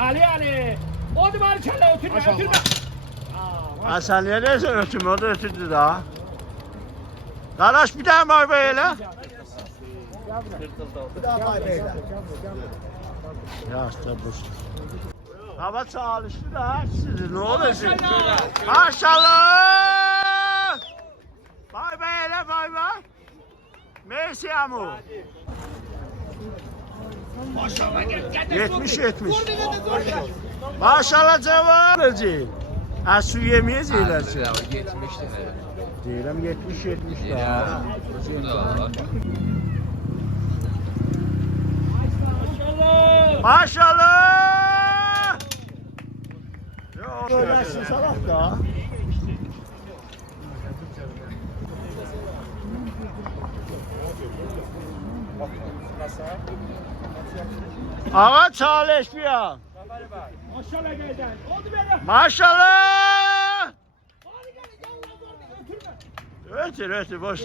Ali. O da var kelle oturma. Ha sen neresi ötüm? O da ötürdü daha. Kardeş bir daha var böyle. Bir daha bay beyler. Ya işte bu. Hava çalıştı da sizi ne olacak? Maşallah. Bay bay. Merci amu. Maşallah gel. 70. Maşallah cavan. Ha su yemeyecekler ki. 70 lira. Diyelim 70 daha. Maşallah. Yok. Söylersin salak da. Ağa çalış bir ya. Maşallah gelden. Oldu böyle. Maşallah. Hadi gel oturma. Ötür boş.